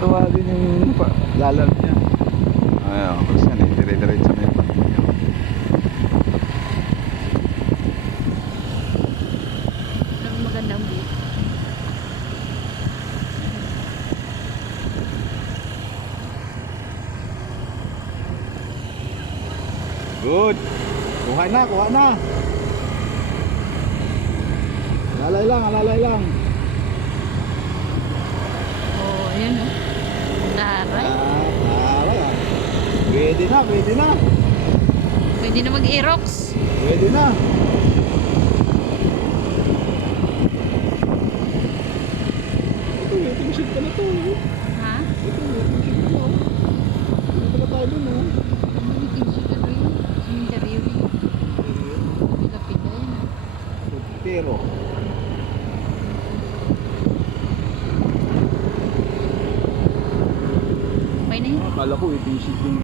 Nakakatuwa din yung lalag niya. Ayun, kasi yan eh, dire-diretso na yung path niya. Ang magandang view. Good. Kuha na, kuha na. Alalay lang. Oh, ayan o. Taray. Taray. Pwede na. Pwede na mag-aerox. Pwede na. Ito, waiting shed pala to. Ha? Ito, waiting shed pala. Ito pala tayo dun, oh. Meeting siya ka rin. Cemetery rin. Lapit na yan ah. Pero, Okay na yun. akala ko waiting shed yung